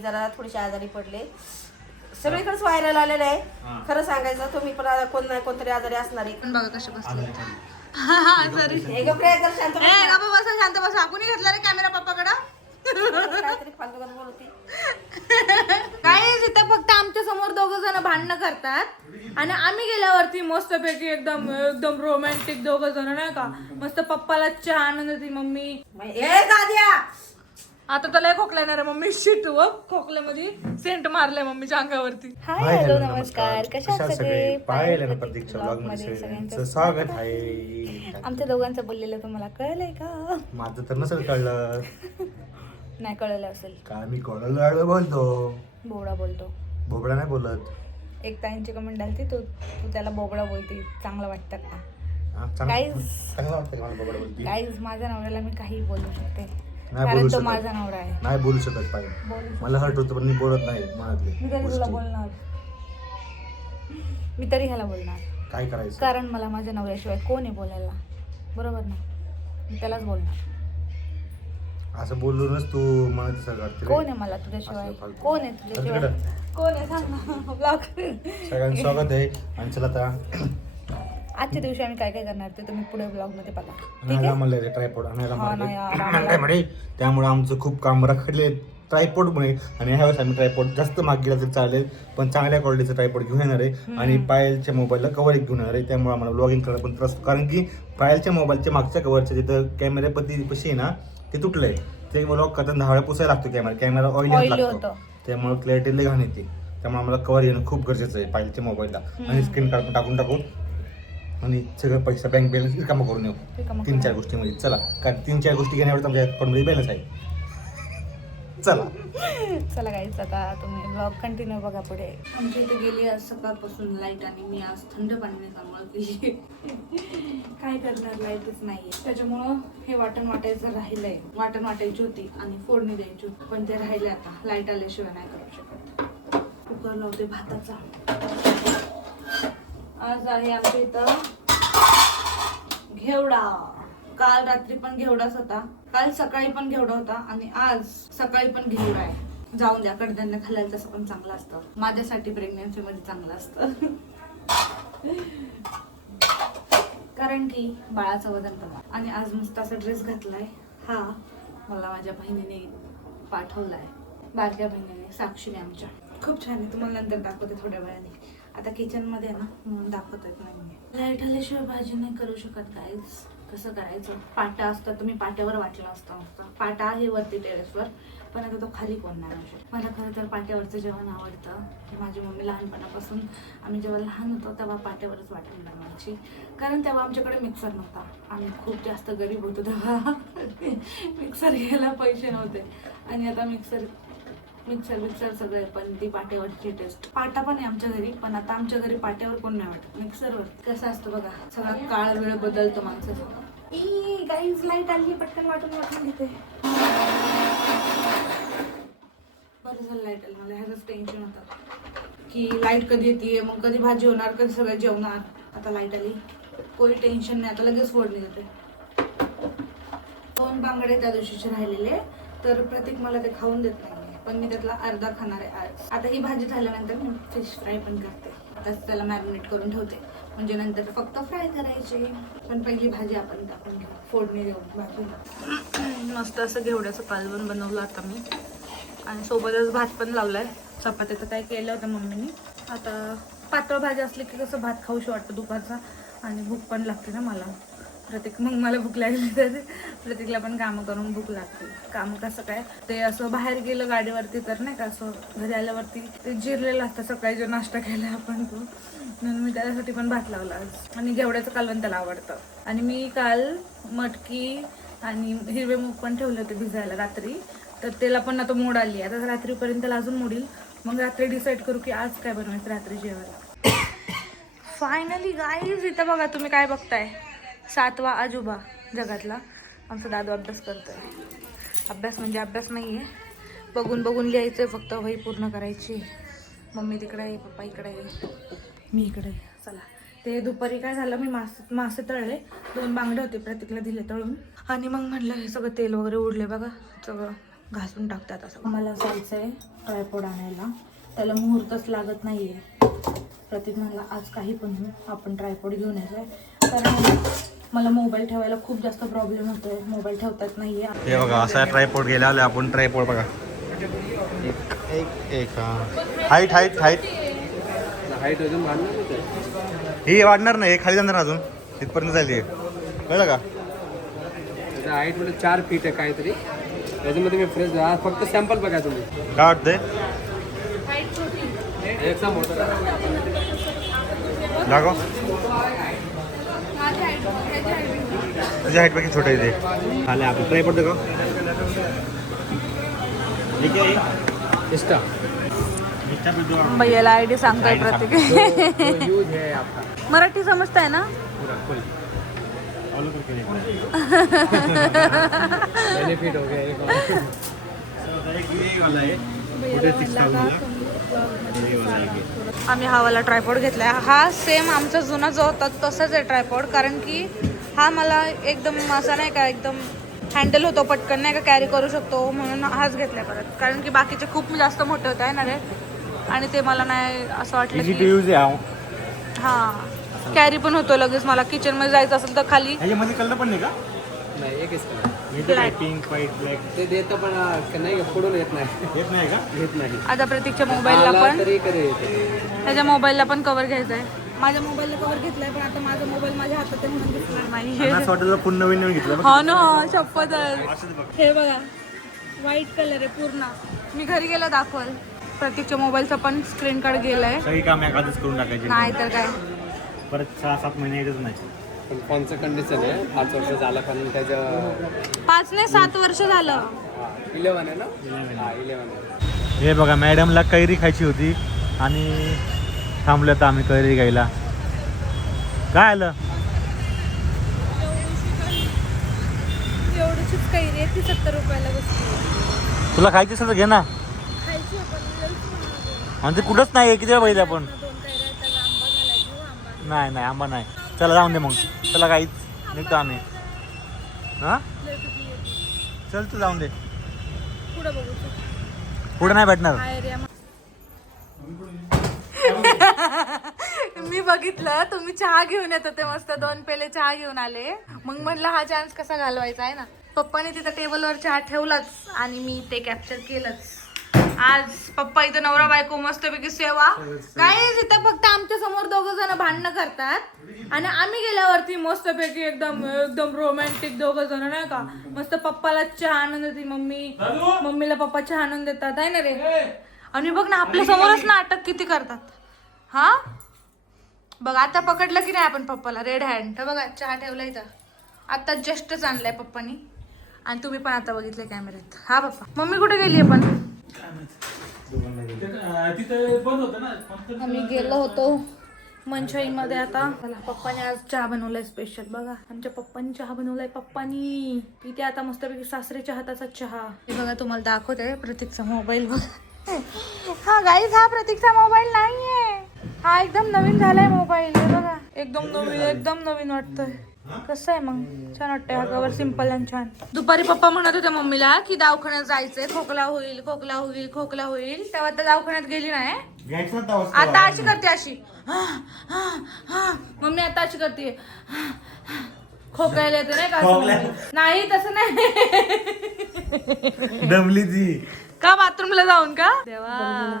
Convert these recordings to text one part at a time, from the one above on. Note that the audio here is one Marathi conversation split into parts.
जरा थोडेसे आजारी पडले. सगळीकडेच व्हायरल आलेलं आहे. खरं सांगायचं तुम्ही पण आता कोण नाही कोणतरी आजारी असणार आहे. पण बघा कसे बसले. सॉरी हे गं प्रयत्न शांत बस. ए बाबा बसा शांत बसा. कुणी घेतला रे कॅमेरा पप्पाकडं? काहीतरी फालतू बोलते. काय तिथं फक्त आमच्यासमोर दोघ जण भांडणं करतात. आणि आम्ही गेल्यावरती मस्तपैकी एकदम एकदम रोमॅन्टिक दोघ जण नाही का? मस्त पप्पाला चहा आणून देते मम्मी. ए दाद्या आता तर लय खोकला येणार आहे मम्मी. शिट व खोकल्यामध्ये सेंट मारलाय मम्मीच्या अंगावरती. हाय हॅलो नमस्कार. कशा आहात सगळे? पाहिलं ब्लॉगमध्ये स्वागत आहे. आमच्या दोघांचं बोललेलं तुम्हाला कळलंय का? माझं तर नसेल कळलं. नाही कळलं असेल. का मी कळलं बोलतो? बोबडा बोलतो. भोपळा नाही बोलत. एक ताईंची कमेंट आली तू तू त्याला बोबडा बोलते. चांगलं वाटतं का? चांगलं Guys. चांगलं वाटतं का मला भोपळा बोलती? गाईज माझ्या नवऱ्याला मी काही बोलू शकते. नाही कारण बोलू तो शकत. माझा नवरा आहे. नाही बोलू शकत पाहिजे. बोलू मला हर्ट होतं पण मी बोलत नाही मी मनातली तरी तुला गोष्टी. बोलणार? मी तरी ह्याला बोलणार. काय करायचं? कारण मला माझ्या नवऱ्याशिवाय कोण आहे बोलायला? बरोबर ना? मी त्यालाच बोलणार. असं बोलूनच तू करते रे. कोण आहे मला तुझ्याशिवाय? असलं फालतू. कोण आहे तुझ्याशिवाय. कोण आहे? सांग ना. सगळ्यांचं स्वागत आहे. आणि चला आता आजच्या दिवशी आम्ही काय काय करणार ते तुम्ही पुढे ब्लॉगमध्ये बघा ट्रायपॉड आणायला म्हणे. त्यामुळे आमचं खूप काम रखडले ट्रायपॉड मुळे. आणि ह्या वेळेस आम्ही ट्रायपॉड जास्त महाग गेला तरी चालेल पण चांगल्या क्वालिटीचं ट्रायपॉड घेऊन येणार आहे. आणि पायलच्या मोबाईलला कवर एक घेऊन येणार आहे. त्यामुळे आम्हाला ब्लॉगिंग करायला पण त्रास. कारण की पायलच्या मोबाईलच्या मागच्या कवरच्या तिथं कॅमेरा पती पशी आहे ना ते तुटलंय. ते ब्लॉग करताना दहा वेळा पुसायला लागतो कॅमेरा कॅमेरा ऑइली लागतो. त्यामुळे क्लॅरिटी लय घाण येते. त्यामुळे आम्हाला कवर येणं खूप गरजेचं आहे पायलच्या मोबाईलला आणि स्क्रीन टाकून टाकून टाकून आणि सगळं पैसा बँक बॅलन्स रिकामा करून येऊ तीन चार गोष्टीमध्ये. चला. कारण तीन चार गोष्टी घेण्यावर आमच्या अकाउंटमध्ये बॅलन्स आहे. चला. चला काहीच आता तुम्ही ब्लॉग कंटिन्यू बघा पुढे. आमच्या इथे गेली आज सकाळपासून लाइट आणि मी आज थंड कामाला गेली काय करणार लाईटच नाहीये. त्याच्यामुळं हे वाटण वाटायचं राहिलंय. वाटण वाटायची होती आणि फोडणी द्यायची होती. पण ते राहिले आता. लाइट आल्याशिवाय नाही करू शकत. कुकर लावते भाताचा. आज आहे आमच्या इथं घेवडा. काल रात्री पण घेवडाच होता. काल सकाळी पण घेवडा होता आणि आज सकाळी पण घेवडा आहे. जाऊन द्या कडधान्य खाल्ल्याला तसं पण चांगलं असतं. माझ्यासाठी प्रेग्नेन्सी मध्ये चांगलं असतं. कारण की बाळाचं वजन कमी आणि आज नुसता असा ड्रेस घातलाय. हा मला माझ्या बहिणीने पाठवलाय. बारक्या बहिणीने साक्षीने आमच्या. खूप छान आहे. तुम्हाला नंतर दाखवते थोड्या वेळाने. आता किचनमध्ये आहे ना म्हणून दाखवत येत नाही लाइट आल्याशिवाय भाजी नाही करू शकत काहीच कसं करायचं? पाटा असतात तुम्ही पाट्यावर वाटला असता मस्त पाटा आहे वरती टेरेसवर पण आता तो खाली कोण नाही मला खरं तर पाट्यावरचं जेवण आवडतं. माझी मम्मी लहानपणापासून आम्ही जेव्हा लहान होतो तेव्हा पाट्यावरच वाटून बनवायची कारण तेव्हा आमच्याकडे मिक्सर नव्हता. आम्ही खूप जास्त गरीब होतो तेव्हा. मिक्सर घ्यायला पैसे नव्हते. आणि आता मिक्सर मिक्सर मिक्सर सगळं पण ती पाट्यावरची टेस्ट पाटा पण आहे आमच्या घरी पण आता आमच्या घरी पाट्यावर कोण नाही वाटत. मिक्सरवर कसं असतं बघा सगळा काळ वेळ बदलतो माणसाचा. ई गाईज लाइट आली पटकन वाटून वाटून घेते. बरं झालं लाइट आली. मला ह्याचंच टेन्शन होतं. की लाइट कधी येते मग कधी भाजी होणार कधी सगळं जेवणार. आता लाइट आली. कोणी टेन्शन नाही आता लगेच फोडणी देते दोन बांगडे त्या दिवशीचे राहिलेले तर प्रत्येक मला ते खाऊन देत नाही. पण मी त्यातला अर्धा खाणार आहे. आज आता ही भाजी झाल्यानंतर मी फिश फ्राय पण करते. आताच त्याला मॅरिनेट करून ठेवते. म्हणजे नंतर फक्त फ्राय करायचे. पण पहिली भाजी आपण टाकून घेऊ. फोडणी देऊन भाजी मस्त असं घेवड्याचं पालवण बनवलं आता मी. आणि सोबतच भात पण लावलाय. चपात्याचं काय केलं होतं मम्मीनी. आता पातळ भाजी असली की कसं भात खाऊशी वाटतं दुपारचा. आणि भूक पण लागते ना मला. प्रत्येक मग मला भूक लागली तर प्रत्येकला पण कामं करून भूक लागते. काम कसं काय? ते असं बाहेर गेलं गाडीवरती तर नाही का असं घरी आल्यावरती ते जिरलेलं असतं. सकाळी जो नाश्ता केला आपण तो. म्हणून मी त्याच्यासाठी पण भात लावला आणि जेवढ्याचं कालवण त्याला आवडतं. आणि मी काल मटकी आणि हिरवे मूग पण ठेवले होते भिजायला रात्री. तर त्याला पण आता मोड आली आता रात्रीपर्यंत त्याला अजून मोडील. मग रात्री डिसाईड करू की आज काय बनवायचं रात्री जेवायला. फायनली गाईज इथं बघा तुम्ही काय बघताय. सातवा आजोबा जगातला. आमचा दादू अभ्यास करतोय. अभ्यास म्हणजे अभ्यास नाही आहे बघून बघून लिहायचं आहे फक्त वही पूर्ण करायची. मम्मी तिकडे आहे पप्पा इकडे आहे. मी इकडे आहे. चला. ते दुपारी काय झालं मी मासे मासे तळले. दोन बांगडे होते प्रत्येकला दिले तळून. आणि मग म्हटलं हे सगळं तेल वगैरे उडले बघा. सगळं घासून टाकतात असं. मला जायचं आहे ट्रायपोड आणायला. त्याला मुहूर्तच लागत नाही आहे प्रतीक म्हणला आज काही पण आपण ट्रायपोड घेऊन यायचं आहे कारण मला मोबाईल ठेवायला खूप जास्त प्रॉब्लेम होतोय. मोबाईल ठेवतात नाही हे बघा असा ट्रायपोर्ट गेला आले आपण ट्रायपोर्ट बघा. एक एक एक हाईट हाईट हाईट हाईट अजून. ही वाढणार नाही हे खाली जाणार अजून. तिथपर्यंत जाईल हे. कळलं का? हाईट म्हणजे चार फीट आहे काहीतरी. त्याच्यामध्ये मी फ्रेश फक्त सॅम्पल बघा तुम्ही. काय वाटतंय? दाखव. तुझ्या हाईटपैकी छोटं आहे ते. आले आपण ठीक आहे. एक्स्ट्रा भैयाला आय डी सांगतोय है आपका मराठी समजताय ना? बेनिफिट हो गया एक. और. आम्ही हा वाला ट्रायपॉड घेतलाय. हा सेम आमचा जुना जो होता तसाच आहे ट्रायपॉड कारण की हा मला एकदम असा नाही का एकदम हँडल होतो पटकन नाही का कॅरी करू शकतो म्हणून हाच घेतलाय परत. कारण की बाकीचे खूप जास्त मोठे होते आहे ना रे? आणि ते मला नाही असं वाटलं की आहे हा. कॅरी पण होतो लगेच. मला किचनमध्ये जायचं असेल तर खाली पण नाही का? नाही एकच colour Black. Pink white black ते देतं पण नाही फोडून येत नाही. येत नाही का? घेत नाही. आता प्रतीकच्या मोबाईलला पण. त्याच्या मोबाईलला पण कवर घ्यायचं आहे माझ्या मोबाईलला कवर घेतलंय पण आता माझा मोबाईल माझ्या हातात आहे म्हणून दिसणार नाही पुन्हा नवीन नवीन घेतलं. हो ना शपथच हे बघा व्हाईट कलर आहे पूर्ण. मी घरी गेलं दाखवल. प्रतीकच्या मोबाईलचा पण स्क्रीन कार्ड गेलाय. सगळी काम एखादच करून टाकायचे. नाही तर काय. परत सहा सात महिने येतच नाही. पण फोनचं कंडिशन आहे? पाच वर्ष झालं पण त्याचं पाच नाही सात वर्ष झालं. इलेव्हन आहे ना? हा इलेव्हन आहे. हे बघा मॅडमला कैरी खायची होती आणि थांबलो तर आम्ही कैरी घ्यायला. काय आलं? एवढीशीच कैरी आहे ती सत्तर रुपयाला बसली. तुला खायची असेल तर घे ना. खायची ते कुठंच नाही किती वेळ पाहिजे आपण? दोन कैऱ्या त्याला आंबा घालाय घेऊ आंबा नाही नाही आंबा नाही. चला जाऊन दे मग. चला काहीच निघतो आम्ही. हां? चल तू जाऊन दे. पुढं बघू तू. पुढे नाही भेटणार. मी. बघितलं तुम्ही चहा घेऊन येत होते मस्त. दोन पेले चहा घेऊन आले. मग म्हणलं हा चान्स कसा घालवायचा आहे ना? पप्पाने तिथं टेबलवर चहा ठेवलाच आणि मी ते कॅप्चर केलंच. आज पप्पा इथं नवरा बायको मस्तपैकी सेवा. काय तिथं फक्त आमच्यासमोर दोघ जण भांडणं करतात. आणि आम्ही गेल्यावरती मस्तपैकी एकदम एकदम रोमॅन्टिक दोघ जण नाही का? मस्त पप्पाला चहा आणून देते मम्मी. मम्मीला पप्पा चहा आणून देतात आहे ना रे? आणि बघ ना आपल्या समोरच नाटक किती करतात. हा? बघ आता पकडलं की नाही आपण पप्पाला? रेड हँड तर बघा चहा ठेवला इथं. आता जस्टच आणलाय पप्पानी. आणि तुम्ही पण आता बघितलंय कॅमेऱ्यात हा पप्पा. मम्मी कुठे गेली पण? आम्ही गेलो होतो मनशाईमध्ये आता. चला पप्पाने आज चहा बनवलाय स्पेशल बघा आमच्या पप्पानी चहा बनवलाय. पप्पानी इथे आता मस्तपैकी सासरेच्या हाताचा चहा. हे बघा तुम्हाला दाखवते प्रतीकचा मोबाईल बघा हा गाईज हा प्रतीकचा मोबाईल नाहीये. हा एकदम नवीन झालाय मोबाईल हे बघा एकदम नवीन एकदम नवीन वाटतोय. कसं आहे मग? छान वाटतंय हा कवर सिंपल आणि छान. दुपारी पप्पा म्हणत होते मम्मीला की दवाखान्यात जायचंय खोकला होईल खोकला होईल खोकला होईल. तेव्हा तर दवाखान्यात गेली नाही घ्यायचं. आता अशी करते अशी. हा, हा, हा. मम्मी आता अशी करते. खोकायला येते नाही का असं? खोकल्या- म्हणते. नाही तसं नाही. दमली ती. का बाथरूमला जाऊन का? देवा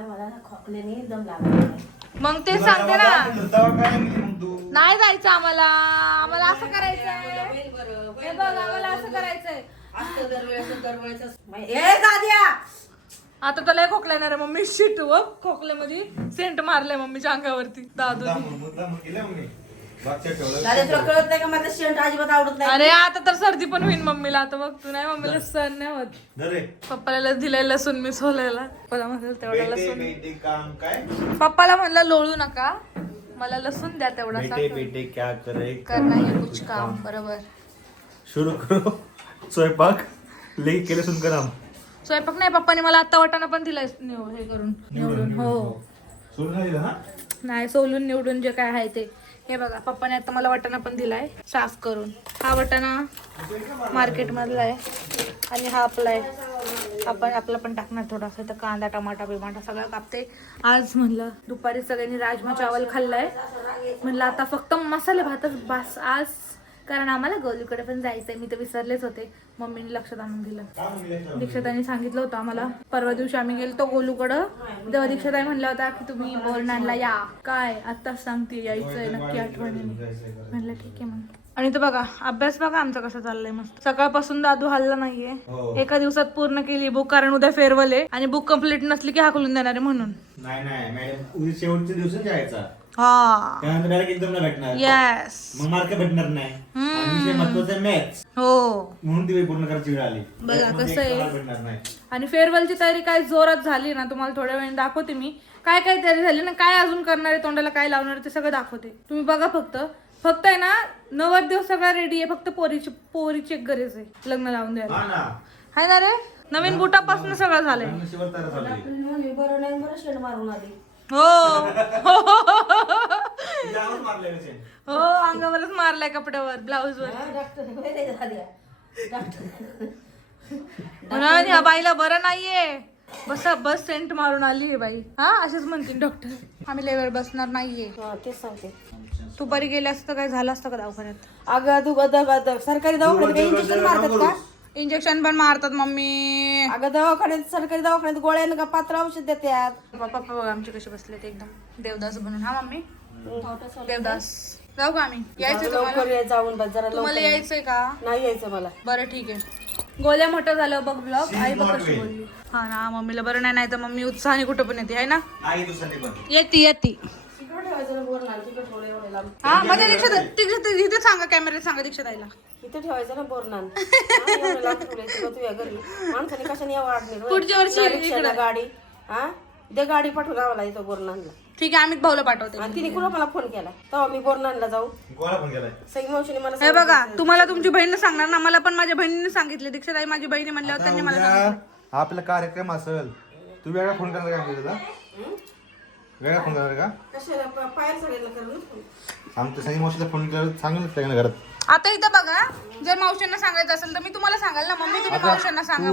मला खोकल्याने दम लागला. मग ते सांगते ना. नाही जायचं आम्हाला. आम्हाला असं करायचंय. हे बघ आम्हाला असं करायचंय. असतं दरवेळेस दरवेळेस ए दाद्या आता त्याला एक खोकला येणार आहे मम्मी. शिट व खोकल्यामध्ये सेंट मारलाय मम्मीच्या अंगावरती. दादू दाद्या तुला कळत नाही का मला शेंट अजिबात आवडत नाही? अरे आता तर सर्दी पण होईल मम्मीला. आता बघ तू नाही मम्मीला सण नाही होत. पप्पाला दिलाय लसूण मी सोलायला पप्पाला म्हणलं तेवढा लसूण. बेटे काम काय? पप्पाला म्हणलं लोळू नका. मला लसूण द्या तेवढा बेटे बेटे क्या करे? करना हे कुछ काम बरोबर. शुरू करो. स्वयंपाक. लेकी केले सुन कराम स्वयंपाक नाही पप्पाने मला आता वाटाणा पण दिलाय निव- हे करून. निवडून हो. हा? नाही सोलून निवडून जे काय आहे ते. हे बघा पप्पाने आता मला वाटाणा पण दिलाय साफ करून. हा वाटाणा मार्केट मधला आहे आणि हा आपला आहे. आपण आपलं पण टाकणार थोडासा तर कांदा टमाटा बिमाटा सगळं कापते. आज म्हणलं दुपारी सगळ्यांनी राजमा चावल खाल्लाय. म्हणलं आता फक्त मसाले भातच बास आज कारण आम्हाला गोलूकडे पण जायचंय. मी तर विसरलेच होते. मम्मीने लक्षात आणून दिलं. दीक्षाताईने सांगितलं होतं आम्हाला. परवा दिवशी आम्ही गेलो तो गोलूकडं. तेव्हा दीक्षाताई म्हणल्या होत्या की तुम्ही बोरणांना या. काय? आत्ताच सांगते यायचंय नक्की आठवणीने. म्हणलं ठीक आहे मग. आणि तो बघा अभ्यास बघा आमचा कसा चाललाय मस्त. सकाळपासून दादू हल्ला नाहीये. हो. एका दिवसात पूर्ण केली बुक कारण उद्या फेअरवेल आहे. आणि बुक कंप्लीट नसली की हाकलून देणार आहे म्हणून. नाही नाही. मॅडम उद्या शेवटच्या दिवसात जायचा हा. त्यानंतर डायरेक्ट एकदम नाही भेटणार. येस मग मार्क भेटणार नाही. आणि विषय महत्त्वाचा मॅथ्स हो. म्हणून ती पूर्ण करायची वेळ आली. बघा, त्यामध्ये कसं आहे? एक mark भेटणार नाही. आणि फेअरवेलची तयारी काय जोरात झाली ना तुम्हाला थोड्या वेळाने दाखवते मी. काय काय तयारी झाली ना काय अजून करणार आहे तोंडाला काय लावणार आहे ते सगळं दाखवते. तुम्ही बघा फक्त. फक्त आहे ना नव्वद दिवस सगळा रेडी आहे फक्त पोरीची पोरीची एक गरज आहे लग्न लावून द्यायला. हा ना. हाय ना रे? नवीन बुटापासून सगळं झालंय. तयार झाली. बरं नाही बरं शेण मारून आली. हो? हो अंगावरच मारलाय कपड्यावर ब्लाऊज वर डॉक्टर नाही झाली. डॉक्टर. म्हणून ह्या बाईला बरं नाहीये. बस बस सेंट मारून आली आहे बाई. हा असेच म्हणतील डॉक्टर. आम्ही लेवर बसणार नाहीये. तेच सांगते. दुपारी गेले असतं काय झालं असतं का दवाखान्यात? अगं तू द- सरकारी दवाखान्यात काही इंजेक्शन मारतात का? इंजेक्शन पण मारतात मम्मी. अगं दवाखान्यात सरकारी दवाखान्यात गोळ्यानं का पात्र औषध देतात पप्पा बघा आमचे कसे बसले ते एकदम. देवदास बनून. हा मम्मी? देवदास. जाऊ का आम्ही? यायचंय तुम्हाला? लवकर ये जाऊन बस जरा तुम्हाला लवकर यायचंय का? नाही यायचं मला. बरं ठीक आहे. गोल्या मोठं झालं बघ ब्लॉग. आई बघ कशी बोलली. हा ना मम्मीला बरं नाही नाही तर मम्मी उत्साहाने कुठं पण येते आहे ना? आई दुसऱ्यांनी पण. येते येते. ठेवायचं ना तिकडे ठेवलं एवढे लांब. हा दीक्षित दीक्षित इथे सांगा कॅमेऱ्यात सांगा आईला इथे ठेवायचं ना बोरणार एवढे लांब ठेवलंय तुला तुझ्या घरी. माणसाने कशाने यावं वाढणार पुढच्या वर्षी रिक्षाला गाडी. हा? दे गाडी पाठवून लावायला इथं बोरणांना ठीक आहे आम्ही भाऊला पाठवते. आणि तिने कुठं मला फोन केला? तेव्हा मी बोरणांना जाऊ. सई मावशीने मला हे बघा तुम्हाला तुमची बहीण सांगणार ना मला पण माझ्या बहिणीने सांगितले. दीक्षित आई माझी बहिणी म्हणल्यावर त्यांनी मला आपला कार्यक्रम असेल तू वेगळा फोन करणार का तुला? वेगळा फोन का? कशाला? प- पायाला सगळ्यांना करून सांगतो सनी मावशीला फोन केला सांगेल घरात. आता इथं बघा जर मावशांना सांगायचं असेल तर मी तुम्हाला सांगाल ना. मम्मी तुम्ही मावशांना सांगा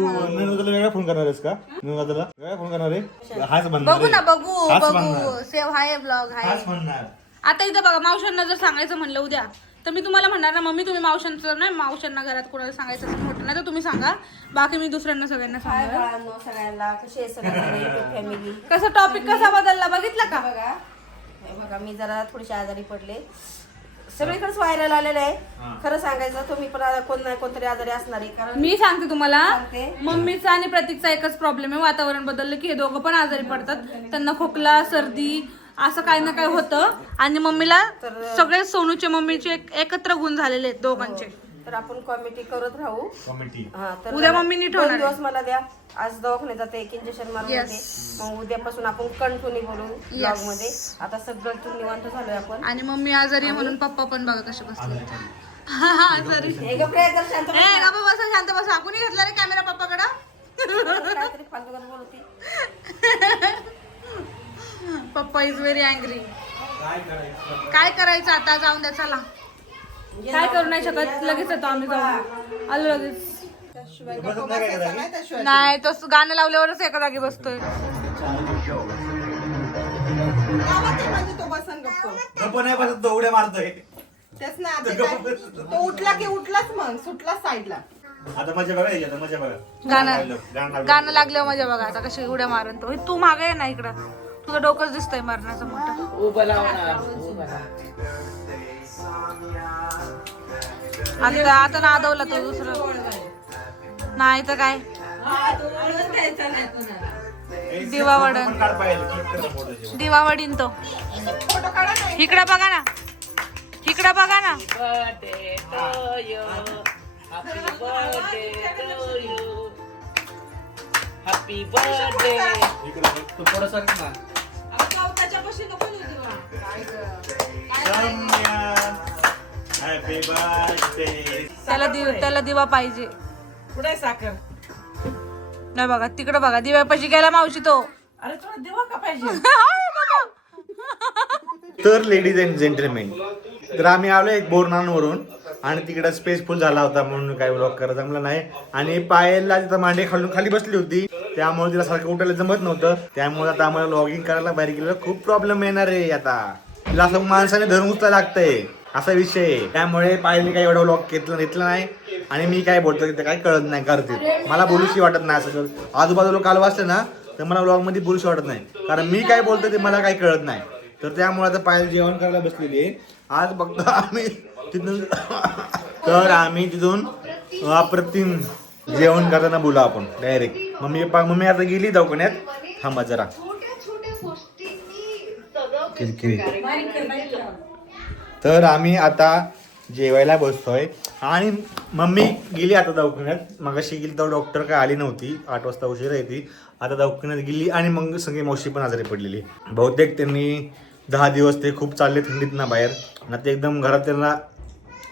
वेगळा फोन करणार आहेस का? वेगळा फोन करणार आहे? हाच बघू ना आहे. बघू हाच बघू. म्हणणार. सेव हाय ब्लॉग हाच म्हणणार आता इथं बघा मावशांना जर सांगायचं म्हणलं उद्या तर मी तुम्हाला म्हणणार ना मम्मी तुम्ही मावशांचं नाही मावशांना घरात कोणाला सांगायचं असेल मोठं नाही तर तुम्ही सांगा. बाकी मी दुसऱ्यांना सगळ्यांना काय सांगा बाळांनो सगळ्यांना कशी आहे सगळ्यांना फॅमिली कसं टॉपिक कसा बदलला बघितला का? बघा. हे बघा मी जरा थोडीशी आजारी पडले. सगळीकडेच व्हायरल आलेलं आहे. खरं सांगायचं तुम्ही पण आता कोण नाही कोणतरी आजारी असणार आहे कारण मी सांगते तुम्हाला सांगते. मम्मीचा आणि प्रतीकचा एकच प्रॉब्लेम आहे वातावरण बदललं की हे दोघं पण आजारी पडतात. त्यांना खोकला सर्दी असं काही ना काही होतं. आणि मम्मीला सगळे सोनूचे मम्मीचे एक- एकत्र गुण झालेले आहेत दोघांचे. तर आपण कॉमेडी करत राहू. कमिटी हा तर उद्या मम्मी नीट दोन होणार दिवस मला द्या. आज दवाखान्यात जाते एक इंजेक्शन मारून Yes. येते. मग उद्यापासून आपण कंटिन्यू बोलू ब्लॉगमध्ये आता सगळं तू निवांत झालोय आपण. आणि मम्मी आजारी आहे म्हणून पप्पा पण बघा कसे बसले हा आजारी. हे शांत बस. ए बसा शांत बसा. कुणी घेतला रे कॅमेरा पप्पाकडं? काहीतरी फालतू बोलती. पप्पा इज व्हेरी अँग्री काय करायचं? आता? जाऊन द्या चला. काय करू नाही शकत? लगेच येतो आम्ही जाऊन. आलो लगेच. नाही काय करायचं? नाही तो गाणं लावल्यावरच एका जागी बसतोय. गप्प. नाही बसत तो उड्या मारतोय. तेच ना ते काय- तो उठला की उठलाच मग सुटला साईडला. आता मजा बघा याची, आता मजा बघा. गाणं गाणं लागलं. गाणं लागल्यावर मजा बघा आता कशी उड्या मारण तो. तू मागे ये ना इकडं. तुझं डोकंच दिसतंय मारण्याचं मोठं. आता आता नादवला तो दुसरं. नाही तर काय? ए, दिवा फोटो वडण. पण काढ पाहिजे, click कर ना फोटोचे. दिवावडीन तो. इकडं बघा ना. इकडं बघा ना. इकडं बघ. तू ना happy birthday. त्याला दिव त्याला दिवा पाहिजे. पुढे साखर? नाही बघा तिकडं बघा दिव्यापाशी गेला मावशी तो. अरे तुला देवा का पाहिजे? तर लेडीज अँड जेंटलमेन तर आम्ही आलो एक बोरनांवरून आणि तिकडे स्पेस फुल झाला होता म्हणून काही ब्लॉग करत जमला नाही. आणि पायलला तिथं मांडे खालून खाली बसली होती. त्यामुळे तिला सारखं उठायला जमत नव्हतं. त्यामुळे आता आम्हाला लॉगिंग करायला बाहेर गेलेलं खूप प्रॉब्लेम येणार आहे आता. तिला असं माणसाने धरून उचला लागतंय. असा विषय आहे. त्यामुळे पायलने काही एवढा व्लॉग घेतलं घेतलं नाही. आणि मी काय बोलतो ते काय कळत नाही करते मला बोलूशी वाटत नाही असं आजूबाजूला काल वाचलं ना तर मला व्लॉगमध्ये बोलूशी वाटत नाही. कारण मी काय बोलतो ते मला काही कळत नाही. तर त्यामुळे आता पायल जेवण करायला बसलेली आहे. आज फक्त आम्ही तिथून तर आम्ही तिथून अप्रतिम जेवण करताना बोला आपण डायरेक्ट मम्मी पप्पा मम्मी आता गेली दवाखान्यात. थांबा जरा. तर आम्ही आता जेवायला बसतोय. आणि मम्मी गेली आता दवाखान्यात. मगाशी गेली तर डॉक्टर काय आली नव्हती. आठ वाजता उशीर येते आता दवाखान्यात गेली आणि मग सगळी मावशी पण आजारी पडलेली. बहुतेक त्यांनी दहा दिवस ते खूप चालले थंडीत ना बाहेर. आणि ते एकदम घरात त्यांना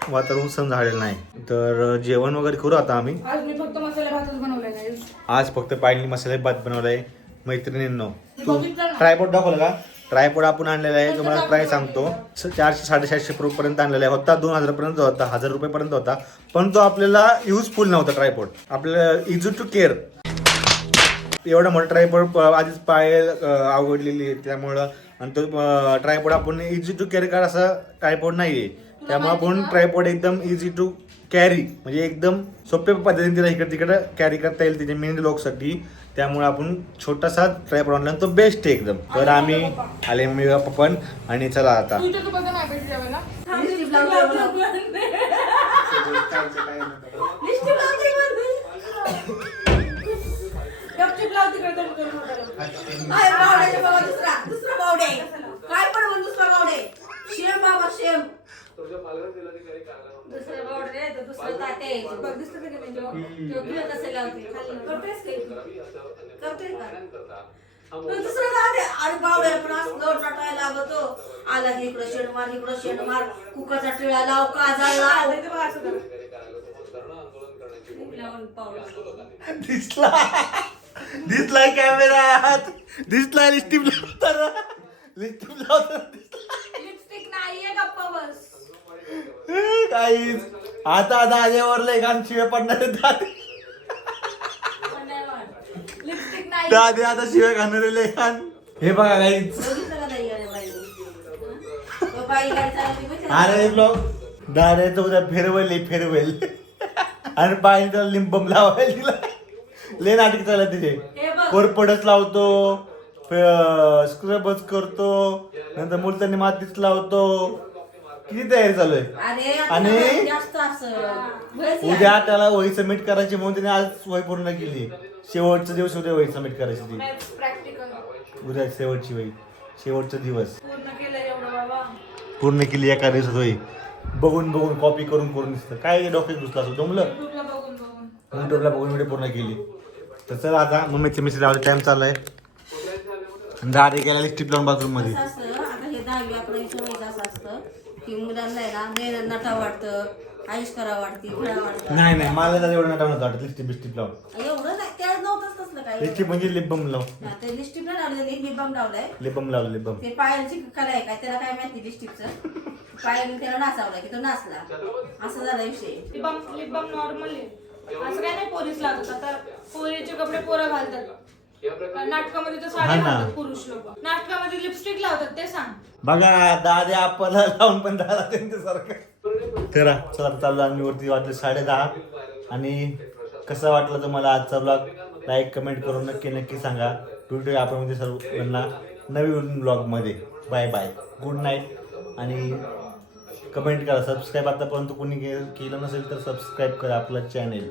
वातावरण सण झालेलं नाही. तर जेवण वगैरे करू आता आम्ही. आज मी फक्त मसाले भातच बनवलाय guys. आज फक्त पायली मसाले भात बनवलाय मैत्रिणींनो. तू बघितलं ना? ट्रायपॉड दाखवलं का? ट्रायपॉड आपण आणलेला आहे तुम्हाला प्राइस सांगतो. स- चारशे साडेसातशे रुपये पर्यंत आणलेला आहे. होता दोन हजार पर्यंत होता हजार रुपये पर्यंत होता. पण तो आपल्याला युजफुल नव्हता ट्रायपॉड आपल्याला इझी टू केअर एवढा मोठा ट्रायपॉड आधीच पाय अं, आवडलेली आहे. त्यामुळं आणि तो ट्रायपॉड आपण इझी टू कॅरी करा असं ट्रायपॉड नाही आहे त्यामुळे आपण ट्रायपॉड एकदम इझी टू कॅरी म्हणजे एकदम सोप्या पद्धतीने तिला इकडे तिकडे कॅरी करता येईल तिच्या मेन लॉकसाठी त्यामुळे आपण छोटासा ट्रायपॉड आणला आणि तो बेस्ट आहे एकदम. तर आम्ही आले मी पण आणि चला आता. तू इथे तू बघा नाही भेट जेवायला लिपस्टिक लावते म्हणून. लिपस्टिक लावते म्हणून. गपचूप लाव तिकडे तर करू नका. काय बावड्याचे बाबा दुसरा दुसरा बावडे काय पण म्हण दुसरा बावडे शेम बाबा शेम दुसरा बावडे रे तो. बघ नाही तुला कसं लावते. का? दुसरा अरे बावड्याला पण लागतो. आला की इकडं शेण मार इकडं शेण मार. कुकाचा टिळा लाव काजा लाव. इथे बघा असं करा. लावून दिसला. दिसलाय कॅमेरात दिसलाय लिस्टिप लावताना. लिस्टिप लावताना लिपस्टिक नाहीये गप्पा बस. काहीच आता दाद्यावर लय घाण शिवे पडणार दादे लिपस्टिक नाही. दादे आता शिवे घालणार लय घाण. हे बघा काहीच बघितलं का नाही अरे बाई तो बाई गाडी चालवते माहिती आहे? अरे ब्लॉग दादे तो उद्या फेरवेल फेरवेल. आणि पाणी त्याला लिंबम लावायला तिला लय नाटक चालत तिथे कोरपडच लावतो स्क्रबच करतो नंतर मुलतानी मातीच लावतो. किती तयारी चालू आहे? अरे आणि- जास्त असं. व्हायचं उद्या त्याला वही सबमिट करायची म्हणून त्याने आज वही पूर्ण केली. शेवटचा दिवस उद्या वही सबमिट करायची ती. प्रॅक्टिकल उद्या शेवटची वही. शेवटचा दिवस. पूर्ण केलं एवढं बाबा. पूर्ण केली एका दिवसात वही. बघून बघून कॉपी करून करून दिसतं. काय डॉक्टर घुसला असं? जमलं? युट्यूबला बघून बघून. युट्यूबला बघून व्हिडिओ पूर्ण केली. तर चला आता मम्मीचे मिसरी लावले. टाइम चाललाय. दादे गेला लिस्टिप लावून बाथरूममध्ये. कसं असतं. आता हे दहावी आपलं इथं व्हायचं असं असतं. की मुलांना आहे ना ने नटा वाटतं आयुष करा वाटते नाही नाही मला दादा एवढं नटा नव्हतं वाटत लिस्टिप बिस्टिप लावून. एवढं नाही त्याला नव्हतंच तसलं काही. लिस्टिप म्हणजे लिपबम लाव हा, ते लिस्टिपला लावलेली लिपबाम लावलाय. लिपबम लावलं लिपबम ते पायलची कला आहे काय त्याला काय माहिती लिस्टिपचं पायलने त्याला नाचावला की तो नाचला. असं झाला विषय. Lip balm lip balm normal आहे. असं काय नाही पोलीस लागत आता पोरीचे कपडे पोरं घालतात. नाटकामध्ये तर हा ना. घालतात पुरुष लोक. नाटकामध्ये लिपस्टिक लावतात ते सांग. बघा दादे आपला लावून पण दादा त्यांच्यासारखं. करा. चला आता चाललो आम्ही वरती वाटले साडे दहा. आणि कसं वाटलं तुम्हाला आजचा ब्लॉग लाईक कमेंट करून नक्की नक्की सांगा. भेटूया आपण म्हणजे सर्वांना नवीन ब्लॉगमध्ये बाय बाय गुड नाईट आणि कमेंट करा. सबस्क्राईब आतापर्यंत कोणी के- केलं नसेल तर सबस्क्राईब करा आपलं चॅनेल